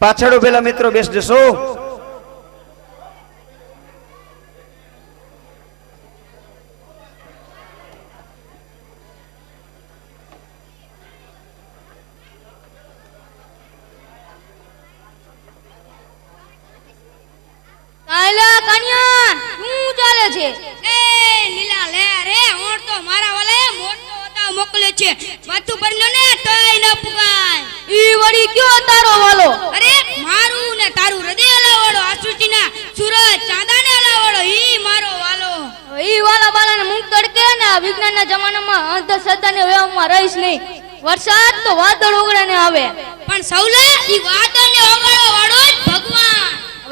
પાછળ ઉભેલા મિત્રો બેસ જશો મોકલે છે? માથું પર ને તો ન પુગાય. ઈ વળી કયો તારો વાલો? અરે મારું ને તારું હૃદય લાવડો આસુચીના સુરજ ચાંદાને લાવડો ઈ મારો વાલો. ઈ વાલા બાલાને મુખ તડકે ને આ વિજ્ઞાનના જમાનામાં અંધશ્રદ્ધાને વેવામાં રહીશ નહીં. વરસાદ તો વાદળ ઓગળે ને આવે. પણ સૌલે ઈ વાદળને ઓગળવા વાળો જ ભગવાન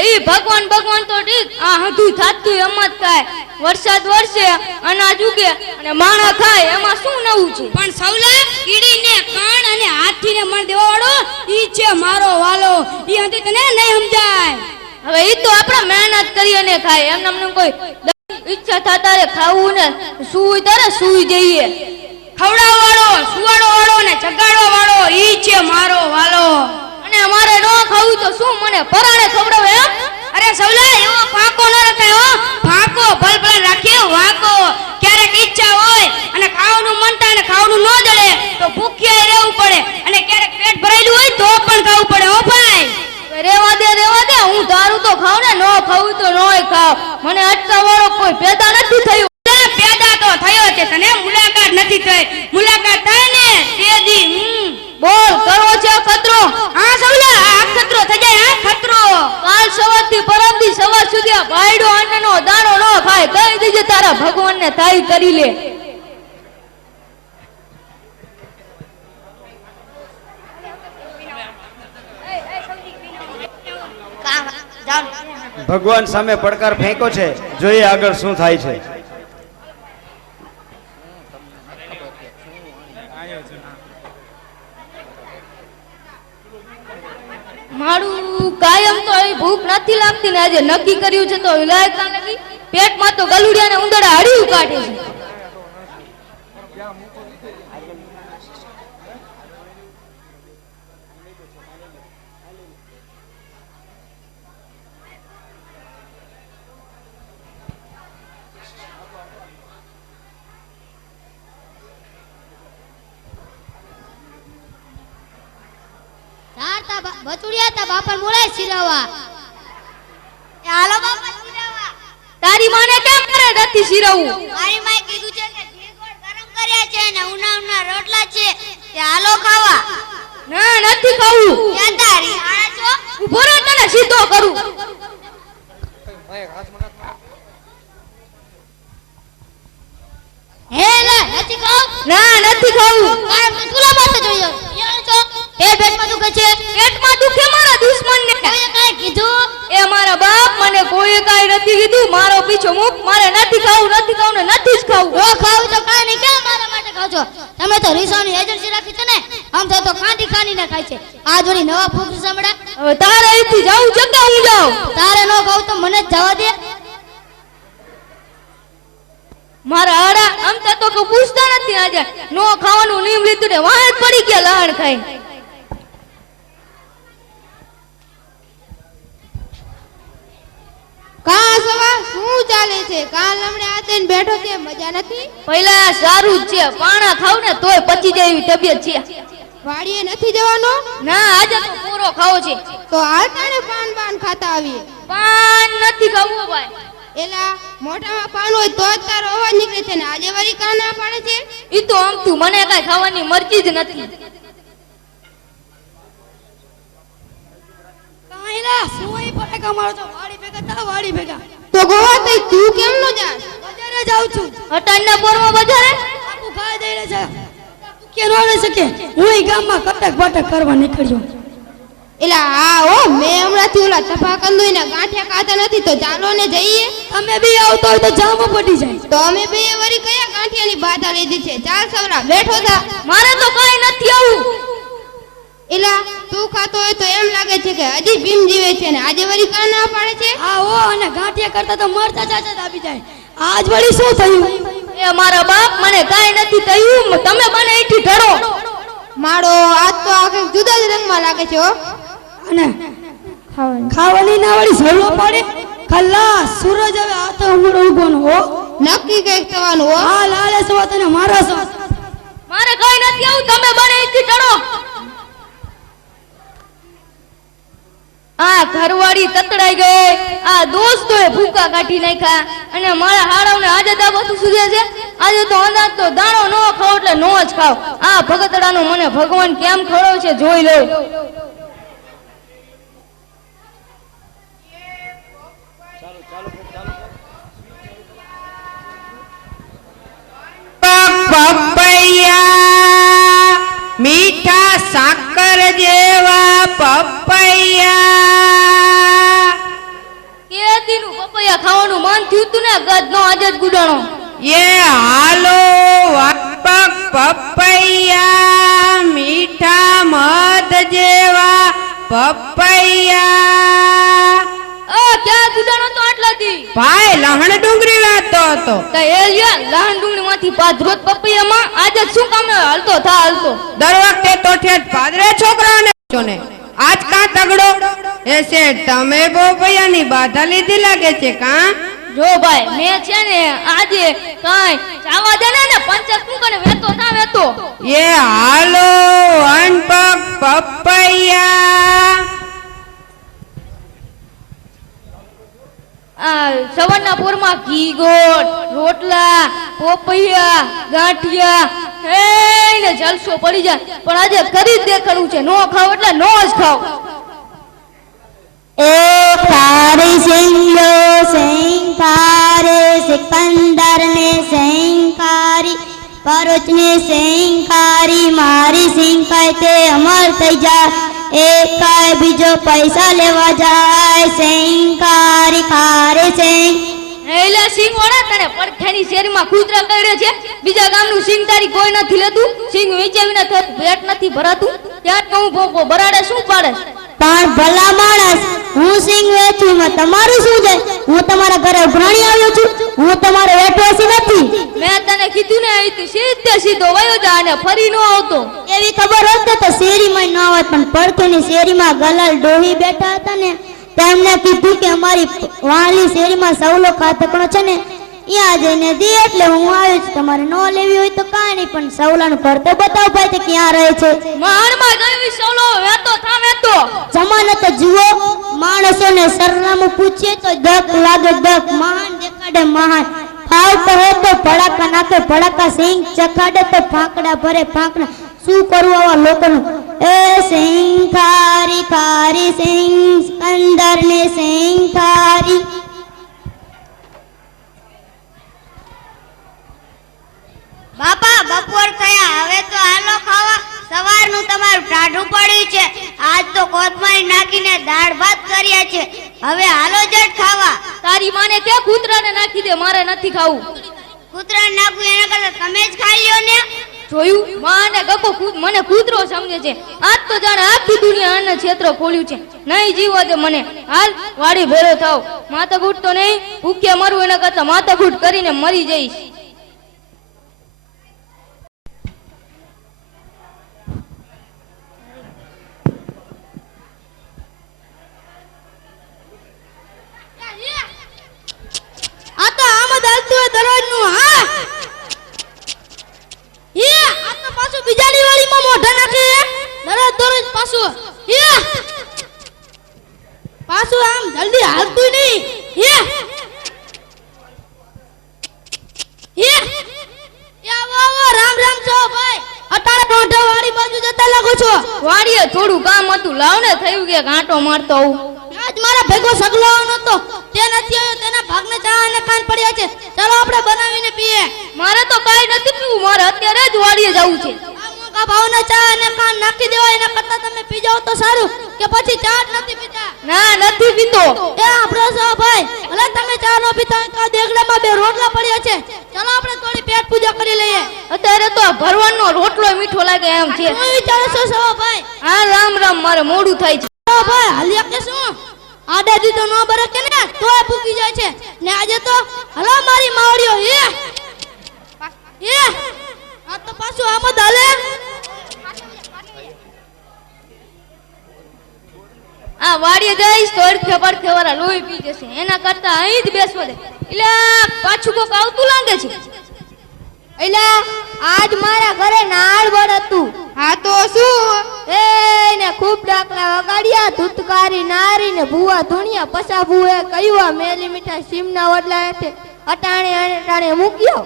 ઈ ભગવાન ભગવાન તો ઠીક. આ હધું થાતું એમ જ થાય. વરસાદ વરસે અનાજ ઉગે અને માણા ખાય એમાં શું નવું છે? પણ સૌલે કીડીને કાન અને હાથીને મણ દેવા વાળો ઈ છે મારો વાલો. ઈ હતી તને નહીં સમજાય. હવે ઈ તો આપણે મહેનત કરીએ ને ખાય. એમ નામનું કોઈ ઈચ્છા થતા રે ખાવું ને સુઈ તારે સુઈ જઈએ. ખવડાવવાળો સુવાડો વાળો ને જગાડવા વાળો ઈ છે મારો વાલો. અને અમારે ન ખાવું તો શું મને? પરાણે ખવડાવે અરે સવલા એવો ફાંકો ન રખાય, હો. ફાંકો ભલભલ ભલ રાખીએ, વાંકો. ક્યારેક ઈચ્છા હોય અને ખાવાનું મન થાય ને ખાવાનું ન જડે, તો ભૂખ્યા રહેવું પડે. અને ક્યારેક પેટ ભરાયેલું હોય તો પણ ખાવું પડે, હો ભાઈ. રેવા દે રેવા દે. હું દારૂ તો ખાવ ને, ન ખાવું તો નોય ખાવ મને અટકાવવાનો કોઈ પેદા નથી થયું. પેદા તો થયો છે, તને મુલાકાત નથી થઈ. મુલાકાત થાય ને, તે દી. બોલ કરવો છે ખતરો? હા સૌલે આ ખતરો થઈ જાય હા ખતરો. કાલ સવારથી પરમ દી સવાર સુધી ભાઈડો અન્ન અન્નનો દાણો ન ખાય. કહી દેજે તારા ભગવાન ને તાઈ કરી લે. ભગવાન સામે પડકાર ફેંકો છે. જોઈએ આગળ શું થાય છે મારું કાયમ તો એ ભૂખ નથી આજે નક્કી કર્યું છે તો વિલાયત નથી, પેટમાં તો ગલુડિયા ઉંદર હડિયું કાઢે છે. બચુડિયા તા બાપા મોળે સિરાવા હાલો બાપા સિરાવા તારી માને કેમ કરે નથી શીરવું મારી માએ કીધું છે કે ઘી ગોળ ગરમ કર્યા છે ને ઉના ઉના રોટલા છે. તે હાલો ખાવા. ના નથી ખાવું. કે તારી આણા છો? ઊભો રહે તને સીધો કરું. હે લે નથી ખાવ? ના નથી ખાવું. કાયમ તો પાસે જોઈ જાવ એ પેટમાં દુખે છે? પેટમાં કીધું મારો પીછો મૂક મારે નથી ખાવું નથી ખાવું ને નથી જ ખાવું. નો ખાવું તો કાઈ નહીં કેમ મારા માટે ખાવ છો તમે તો રીસોની એજન્સી રાખી છે ને? આમ તો તો ખાંડી ખાંડીને ખાય છે. આ જોડી નવા ફૂક સાંભળા હવે તારે અહીંથી જાવું છે કે હું જાઉં? તારે નો ખાવું તો મને જ જવા દે. મારા આડા આમ તો પૂછતા નથી આજે. નો ખાવાનું નિયમ લીધું ને વાહ પડી ગયા લહણ ખાઈ કા સવા શું ચાલે છે? કાલ હમણે આ થઈને બેઠો છે મજા નથી? પહેલા સારું જ છે પાણા ખાવ ને તોય પચી જાય એવી તબિયત છે. વાડીએ નથી જવાનો? ના આજે તો પૂરો ખાવો છે. તો હાલ તારે પાન પાન ખાતા આવીએ? પાન નથી ખાવું ભાઈ. એલા મોટામાં પાન હોય તો જ તારો અવાજ નીકળે છે ને આજે વળી કાન ના પાડે છે? ઈ તો આમ તું મને કઈ ખાવાની મરજી જ નથી. કાંઈલા સુઈ પડે કે તો વાડી ભેગા વાડી ભેગા. તો ગોવા તઈ તું કેમ નો જાસ બજારે જાઉં છું. અટાણના પોરમાં બજારે? બાપુ ખાઈ દઈને છે. કે રોડે શકે. હું ઈ ગામમાં કટક બટક કરવા નીકળ્યો. એલા હા ઓ મેં હમણાંથી ઓલા તપાકંદુઈ ના ગાંઠિયા ખાતા નથી તો ચાલો ને જઈએ. તમે બી આવતો હોય તો જામો પડી જાય. તો અમે બે વળી કયા ગાંઠિયાની બાધા લીધી છે? ચાલ સવરા બેઠો થા મારે તો કઈ નથી આવું. એલા તું ખાતો હોય તો એમ લાગે છે કે હજી ભીમ જીવે છે ને. આજે વળી કાન ના પાડે છે? હા ઓ અને ગાંઠિયા કરતા તો મરતા ચાચા દાબી જાય. આજ વળી શું થયું? એ મારા બાપ મને કાઈ નથી થયું. તમે મને અહીંથી ઢળો મારો આજ તો આખે જુદા જ રંગમાં લાગે છે હો. અને ખાવાની. ના વળી સવલો પડે? ખલ્લા સૂરજ હવે આ તો હમણાં ઊભો નો હો. નક્કી કંઈક થવાનું હો. આ લાલે સવા તને મારા સવા મારે કઈ નથી આવું. તમે બને અહીંથી ચડો આ ઘરવાળી તતડાઈ ગઈ. આ દોસ્તોએ ભૂકા કાઢી નાખ્યા. અને મારા હાડવને આજે તો સુધે છે. આજે તો અંદાજ તો દાણો નો ખાવ એટલે નો જ ખાવ આ ભગતડાનું મને ભગવાન કેમ ખડો છે જોઈ લો. પપૈયા મીઠા સાકર જેવા પપૈયા. કે દીનું પપૈયા ખાવાનું મન થયું તું ને ગદનો આજે જ ગુડાણો. એ હાલો વાપક પપૈયા મીઠા મધ જેવા પપૈયા. આ ક્યાં ગુડાણો તો આટલાથી ભાઈ લહણ ડુંગરી વાતો હતો. તો એ લહણ ડુંગળી માંથી પાધરોત પપૈયામાં આજે શું કામ હાલતો થા હાલતો. દર વખતે તો પાદરે છોકરાઓને છો ને આજ કા તગડો? એ શેઠ તમે પોપૈયાની બાધા લીધી લાગે છે કા? જો ભાઈ મેં છે ને આજે કાઈ જાવા દે ને ને પંચાયતનું વેતો થા વેતો એ હાલો અનપક પપૈયા. સવારના પોરમાં ઘી ગોળ, રોટલા, પોપૈયા, ગાંઠિયા, હે, ને જલસો પડી જાય. પણ આજે કરી જ દેખાડવું છે. નો ખાવ એટલે નો જ ખાવ. એ તારી સિંગો સિંકારે સિકંદર ને સિંકારી પરોચ ને સિંકારી મારી સિંકાય તે અમર થઈ જાય. એકાય બીજો પૈસા લેવા જાય સિંકારી ખારે સિંગ એટલે સિંગ વાળા તને પડખેની શેરીમાં કૂતરા કરડે છે બીજા ગામનું સિંગ તારી કોઈ નથી લેતું। સિંગ વેચ્યા વિના થતું ભેટ નથી ભરાતું। ત્યાં તો હું ભોગો બરાડે શું પાડે? પણ ભલા માણસ હું સિંગ વેચું માં તમારું શું છે હું તમારા ઘરે ઉઘરાણી આવ્યો છું હું તમારો વેઠવાસી નથી. મેં તને કીધું ને અહીંથી સીધે સીધો વયો જા અને ફરી ન આવતો. એવી ખબર હોત તો શેરીમાં ન આવત પણ પડખેની શેરીમાં ગલાલ ડોહી બેઠા હતા ને તેમને કીધું કે અમારી વાલી શેરીમાં સવલો ખાતકણો છે ને ત્યાં જઈને દી એટલે હું આવ્યો છું. તમારે ન લેવી હોય તો કાંઈ નહીં પણ સૌલાનું ઘર તો બતાવ ભાઈ તે ક્યાં રહે છે? માણમાં ગયું સૌલો વેતો થા વેતો. જમાનો તો જુઓ માણસોને સરનામું પૂછીએ તો દક લાગે દક મહાન દેખાડે મહાન. ભાવ કહે તો ભડાકા નાખે ભડાકા સિંગ ચખાડે તો ફાંકડા ભરે ફાંકડા. શું કરવું આવા લોકોનું? એ સિંહ ખારી ખારી સિંહ અંદર ને સિંહ ખારી બાપા બપોર થયા. હવે તો હાલો ખાવા. સવારનું તમારું ટાઢું પડ્યું છે. આજ તો કોથમારી નાખીને દાળ ભાત કર્યા છે. હવે હાલો જટ ખાવા. તારી માને કે કૂતરાને નાખી દે મારે નથી ખાવું. કૂતરાને નાખું એના કરતા તમે જ ખાઈ લ્યો ને. જોયું? માને ગપો મને કૂતરો સમજે છે. આજ તો જાણે આખી દુનિયા આને ક્ષેત્ર ખોલ્યું છે. નહીં જીવો દે મને. હાલ, વાડી ભેરો થાવ. માથાકૂટ તો નહીં. ભૂખ્યા મરવું એના કરતા માથાકૂટ કરીને મરી જઈશ આ તો આમ જ હાલતું હોય દરરોજનું હા એ આ તો પાછું બીજાની વાડીમાં મોઢા નાખે દરરોજ દરરોજ પાછું એ પાછું આમ જલ્દી હાલતું નહીં એ એ એ આવો આવો રામ રામ છો ભાઈ અટાણે મોઢા વાડી બાજુ જતા લાગો છો વાડીએ થોડું કામ હતું લાવ ને થયું કે ગાંટો મારતો આવું. આજ મારા ભેગો સગલો નતો તે નથી આવ્યો તેના ભાગને ચા અને કાન પડ્યા છે. ચાલો આપણે બનાવીને પીએ. મારે તો કાઈ નથી પીવું. મારે અત્યારે જ વાડીએ જવું છે. આ ભાવના ચા અને કાન નાખી દેવાય એના કરતા તમે પી જાઓ તો સારું. કે પછી ચા નથી પીતા. ના નથી પીતો. એ આપણો સો ભાઈ. ભલે તમે ચા નો પીતા તો આ દેગડામાં બે રોટલા પડ્યા છે. ચાલો આપણે થોડી પેટ પૂજા કરી લઈએ. અત્યારે તો આ ભરવાનો રોટલો મીઠો લાગે એમ છે. શું વિચારે છો સો ભાઈ? હા રામ રામ મારે મોડું થાય છે. સો ભાઈ હાલ્યા કે શું? આડા દી તો નો બરે કે ને? તોય ભૂકી જાય છે. ને આજે તો હલો મારી માવડીઓ એ એ આ તો પાછું આમ જ હાલે? આ વાડીએ જઈશ તો અડખે પડખે વાળા લોહી પી જશે. એના કરતા અહીં જ બેસવા દે. એટલે પાછું કોક આવતું લાગે છે. એટલે આજ મારા ઘરે નાળવડ હતું. હા તો શું? એને ખૂબ ડાકલા વગાડ્યા ધૂતકારી નારી ને ભૂવા ધૂણિયા પસા ભૂએ કહ્યું આ મેલી મીઠા સીમના વડલા હેઠે અટાણે અટાણે મૂક્યો.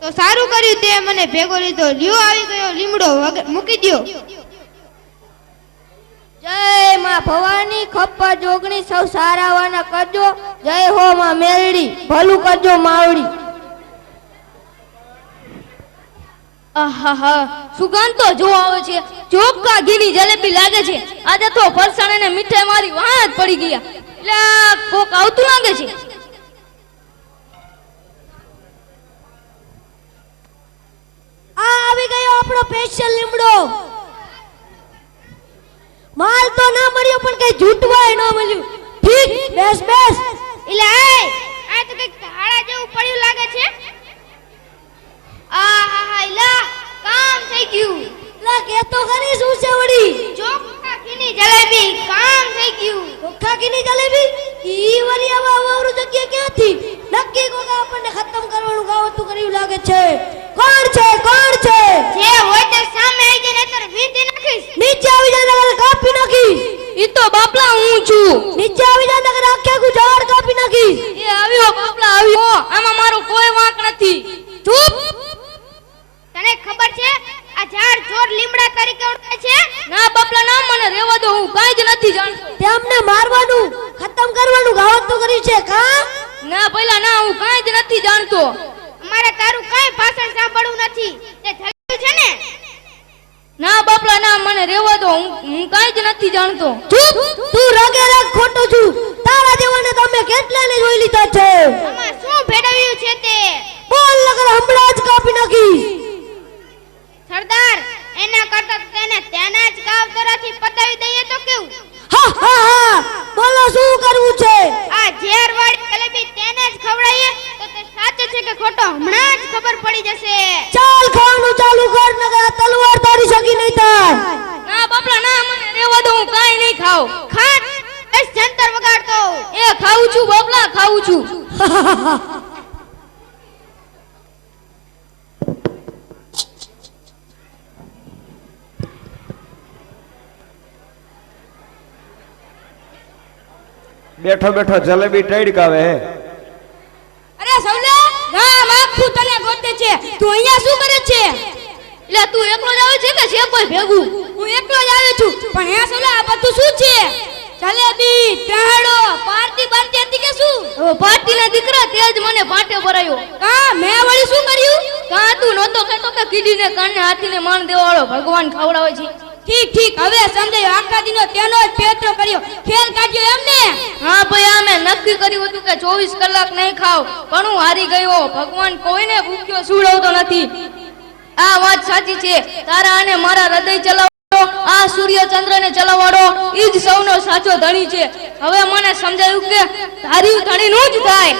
તો સારું કર્યું તે મને ભેગો લીધો. લ્યો આવી ગયો લીમડો મૂકી દ્યો. જય માં ભવાની ખપ્પા જોગણી સૌ સારાવાના કરજો. જય હો માં મેલડી ભલું કરજો માવડી. આહાહા સુગંધ તો જો આવે છે. ચોખા ઘીની જલેબી લાગે છે. આજે તો ફરસાણ અને મીઠાઈ મારી વાત પડી ગયા. એટલે કોક આવતું લાગે છે. આ આવી ગયો આપણો સ્પેશિયલ લીમડો. માલ તો ના મળ્યો પણ કઈ જૂટવાય ન મળ્યું. ઠીક બેસ બેસ એટલે એ આ તો કંઈક ધાડા જેવું પડ્યું લાગે છે આ હા હા ઇલા કામ થઈ ગયું લા કે તો ખરી શું છે વળી ચોખ્ખા ઘીની જલેબી કામ થઈ ગયું ચોખ્ખા કીની જલેબી ઈ વળી આવા અવાવરું જગ્યા ક્યાંથી નક્કી કોક આપણને ખતમ કરવાનું ગાવતું કર્યું લાગે છે કોણ છે કોણ છે જે હોય તે સામે આવી જાય નહીતર વીંધી નાખીશ નીચે આવી જાય નગર કાપી નાખી ઈ તો બાપલા હું છું નીચે આવી નગર આખે ગુજાર કાપી નાખી એ આવ્યો બાપલા આવ્યો. આમાં મારો કોઈ વાંક નથી. ચૂપ. તને ખબર છે આ ઝાડ જોર લીમડા તરીકે ઓળખાય છે? ના બાપલા ના મને રેવા દો હું કાઈ જ નથી જાણતો. તેમને મારવાનું ખતમ કરવાનું ગાવતું કર્યું છે કા? ના પહેલા ના હું કાંઈ જ નથી જાણતો. અમારે તારું કાંઈ ભાષણ સાંભળવું નથી. તે થયું છે ને ના બાપલા ના મને રેવા દો હું હું કાંઈ જ નથી જાણતો. ચૂપ! તું રગે રગ ખોટો છું. તારા જેવાને તમે કેટલાને જોઈ લીધા છે? આમાં શું ભેળવ્યું છે તે? બોલ નગર હમણાં જ કાપી નાખી. સરદાર એના કરતા તેને તેના જ કાવતરાથી પતાવી દઈએ તો કેવું? હા હા હા. બોલો શું કરવું છે? આ ઝેર વાળી જલેબી તેને જ સાચું છે કે ખોટો? હમણાં જ ખબર પડી જશે. ચાલ ખાવાનું ચાલુ કર નગર તલવાર તારી શકી નહીં થાય. ના બાપલા ના મને રેવા દો હું કાઈ નહીં ખાવ ખાટ બસ જંતર વગાડતો. એ ખાવું છું બાપલા ખાવું છું. બેઠો બેઠો જલેબી ટડકાવે હે અરે સૌલે ગામ આખું તને ગોતે છે તું અહીંયા શું કરે છે? એટલે તું એકલો જ આવે છે કે છે કોઈ ભેગું? હું એકલો જ આવ્યો છું. પણ હે સૌલે આ બધું શું છે? જલેબી ટાળો પાર્ટી પાર્ટી હતી કે શું? હવે પાર્ટીના દીકરા તે જ મને પાટે ભરાયો. કા મેં વળી શું કર્યું? કાં તું નહોતો કહેતો કે કીડીને કાને હાથીને માન દેવાળો ભગવાન ખવડાવે છે. ઠીક ઠીક. હવે સમજાયો આખા દિનો તેનો જ પેટનો કર્યો. ખેલ કાઢ્યો એમને? હા ભાઈ અમે નક્કી કર્યું હતું કે ચોવીસ કલાક નહીં ખાવ, પણ હું હારી ગયો ભગવાન કોઈને ભૂખ્યો સુડાવતો નથી. આ વાત સાચી છે. તારા અને મારા હૃદય ચલાવવાનો, આ સૂર્ય ચંદ્રને ચલાવવાનો, ઈ જ સૌનો સાચો ધણી છે. હવે મને સમજાયું કે તારી ધણીનું જ થાય.